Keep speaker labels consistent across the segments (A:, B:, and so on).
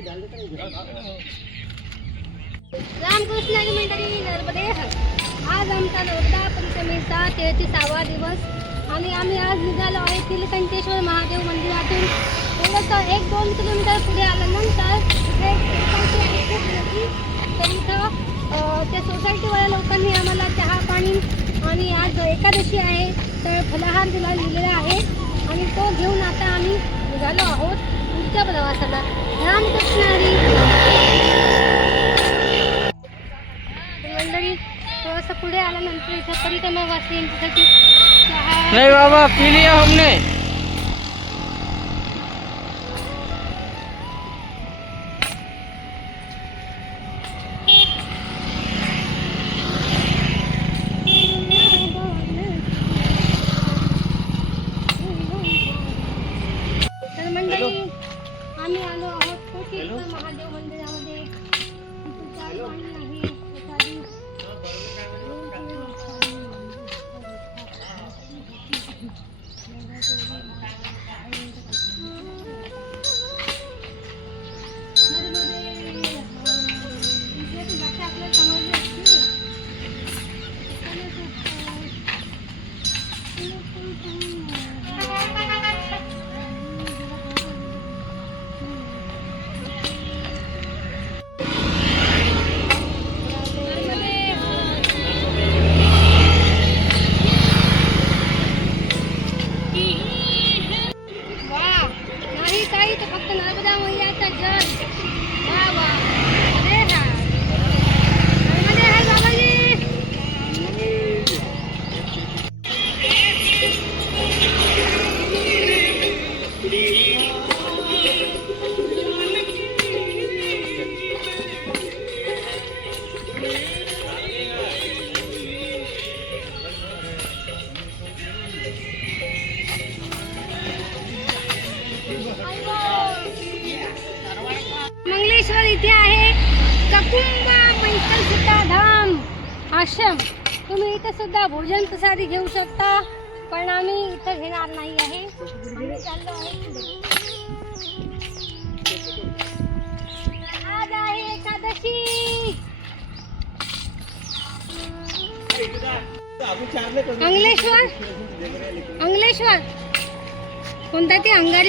A: रामकृष्ण मंडळी नर्मदे. आज आमचा नर्मदा परिक्रमेचा तेहतीसावा दिवस आणि आम्ही आज निघालो आहे तिलकंठेश्वर महादेव मंदिरातून. थोडंसं एक दोन किलोमीटर पुढे आल्यानंतर तर इथं त्या सोसायटीवाल्या लोकांनी आम्हाला चहा पाणी आणि आज एकादशी आहे. तर फलाहार दिला लिहिलेला आहे आणि तो घेऊन आता आम्ही निघालो आहोत. इतक्या प्रवासाला रामकृष्ण हरी मंडळी थोडंसं पुढे आल्यानंतर इथं परिक्रमा वासी यांच्यासाठी
B: नाही बाबा पिली लिया हमने.
A: 来了。ककुंबा धाम आश्रम. तुम्ही इथं सुद्धा भोजन प्रसादी घेऊ शकता पण आम्ही इथं घेणार नाही आहे. आहे. आज आहे एकादशी. अंगलेश्वर. अंगलेश्वर. कोणता ते अंगारी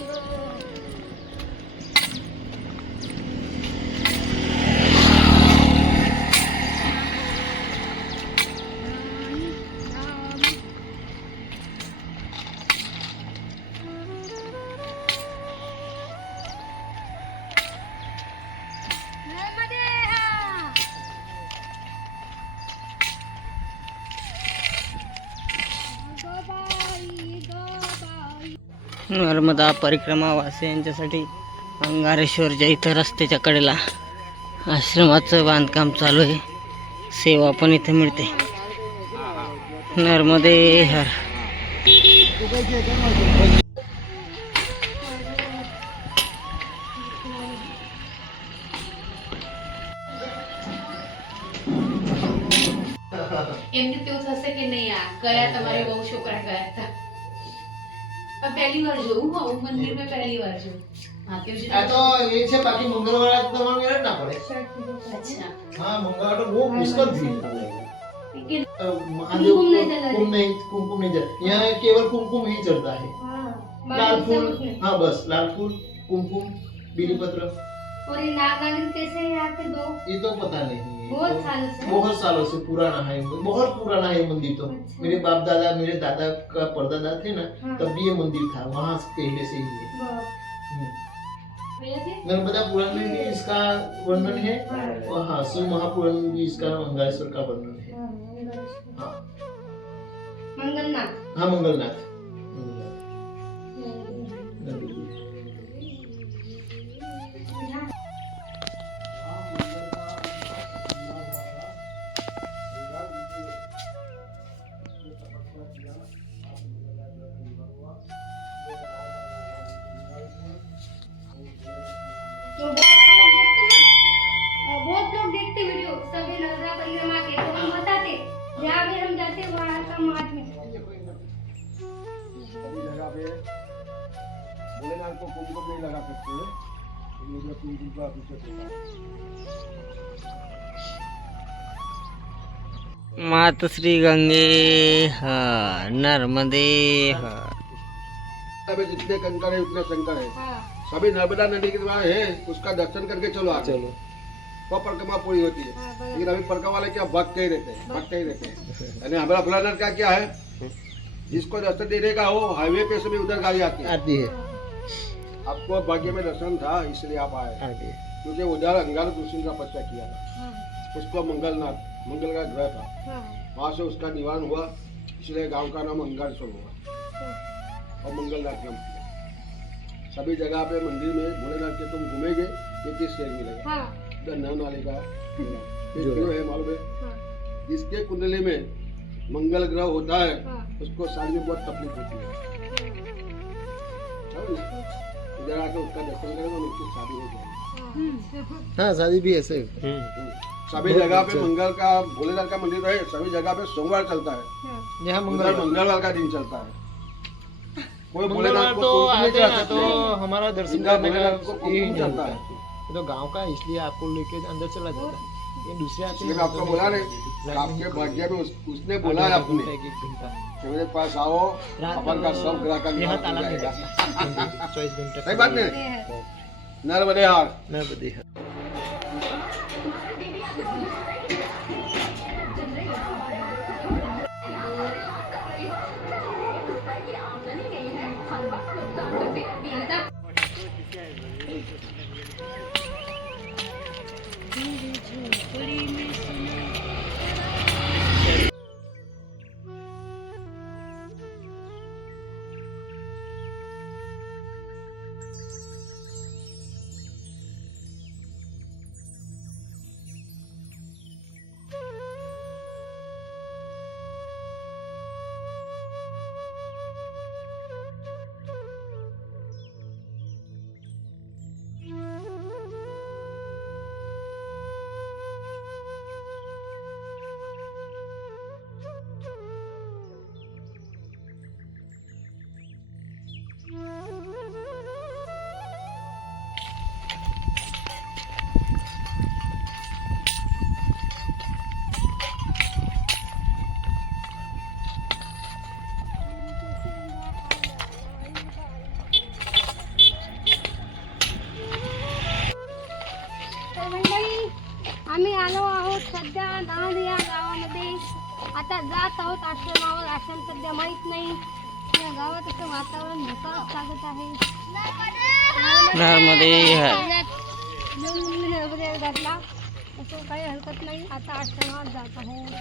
A: नर्मदा
B: परिक्रमा वासी यांच्यासाठी अंगारेश्वरच्या इथं रस्त्याच्या कडेला आश्रमाचं बांधकाम चालू आहे सेवा पण इथे मिळते नर्मदे हर
C: એમને તેવું થશે કે નહીં આ કયા તમારે બહુ છોકરા ગયા હતા પણ પહેલી વાર જોઉં હું આવું મંદિર મેં પહેલી વાર જોઉં હા કેવું છે
D: આ તો એ છે બાકી મંગળવારે તો તમારે મેળ જ ના પડે
C: અચ્છા
D: હા મંગળવાર તો બહુ પુષ્કળ ભીડ પડે
A: कि-
D: अ, महादेव
A: कुमकुम नहीं चला
D: कुमकुम नहीं कुमकुम नहीं चढ़ यहाँ केवल कुमकुम ही चढ़ता है
A: हाँ,
D: लाल
A: बाकी
D: फूल
A: सब नहीं।
D: हाँ बस लाल फूल कुमकुम बीली पत्र
A: और ये नागार्जुन कैसे है यहाँ पे दो
D: ये तो पता नहीं है
A: बहुत सालों से।
D: बहुत सालों से पुराना है बहुत पुराना है मंदिर तो।
A: अच्छा।
D: मेरे बाप दादा मेरे दादा का परदादा थे ना
A: हाँ।
D: तब भी ये मंदिर था वहाँ पहले से ही है। हम्म। नर्मदा पुराण में भी इसका वर्णन है? और हाँ शिव महापुराण में भी इसका मंगलेश्वर का वर्णन है। हाँ
A: मंगलनाथ
D: हाँ। मंगलनाथ। मंगलनाथ।
B: मात श्री गंगे हर नर्मदे
E: अभी जितने कंकर है उतने शंकर है।
A: हाँ।
E: सभी नर्मदा नदी के द्वारा है उसका दर्शन करके चलो आगे। चलो। वो परिक्रमा पूरी होती है।
A: हाँ,
E: लेकिन अभी परिक्रमा वाले क्या भक्त ही रहते हैं भक्त ही रहते हैं। यानी हमारा भोलानाथ का क्या है? जिसको दर्शन देने का हो हाईवे पे से भी उधर गाड़ी आती है।
D: आती है।
E: आपको भाग्य में दर्शन था इसलिए आप आए।
D: है
E: क्योंकि उधर अंगार ऋषि का पच्चा किया था।
A: हाँ,
E: उसको मंगलनाथ मंगल का ग्रह था।
A: हाँ,
E: वहाँ से उसका निवारण हुआ इसलिए गाँव का नाम अंगार अंगारसोल हुआ। और मंगलनाथ नाम किया। सभी जगह पे मंदिर में भोलेनाथ के तुम घूमेंगे ये किस शेर मिलेगा?
A: हाँ,
E: इधर नर नाले का क्यों है मालूम है? जिसके कुंडली में मंगल ग्रह होता है उसको शादी में बहुत तकलीफ़ होती है? इधर आके उसका दर्शन करेंगे और उसकी शादी हो जाएगी
A: हाँ,
D: हाँ शादी भी ऐसे
E: सभी जगह पे मंगल का भोलेनाथ का मंदिर है सभी जगह पे सोमवार चलता है
A: हाँ,
D: यहाँ
E: उधर मंगलवार का दिन चलता है कोई
D: मंगलवार
E: भोलेनाथ को
D: तो आते हैं तो हमारा दर्शन करने का
E: चलता है
D: है ये तो गाँव का इसलिए आपको लेके अंदर चला जाता है ये दूसरे
E: आपको बोला नहीं आपके भाग्य में उसने बोला है अपने
D: एक एक घंटा
E: कि मेरे पास आओ अपन का सब ग्रह का
D: यहाँ
E: निवारण
D: ताला
E: हो
D: नहीं
E: जाएगा
D: चौबीस घंटे
E: सही बात नहीं
A: ये है।
E: नर्मदे हार
D: नर्मदे है
A: आता जात आहोत आश्रमावर. आश्रम सध्या माहीत नाही. या गावात असं वातावरण धोकाच लागत आहे.
B: नर्मदे हर
A: घातला. असं काही हरकत नाही. आता आश्रमात जात आहोत.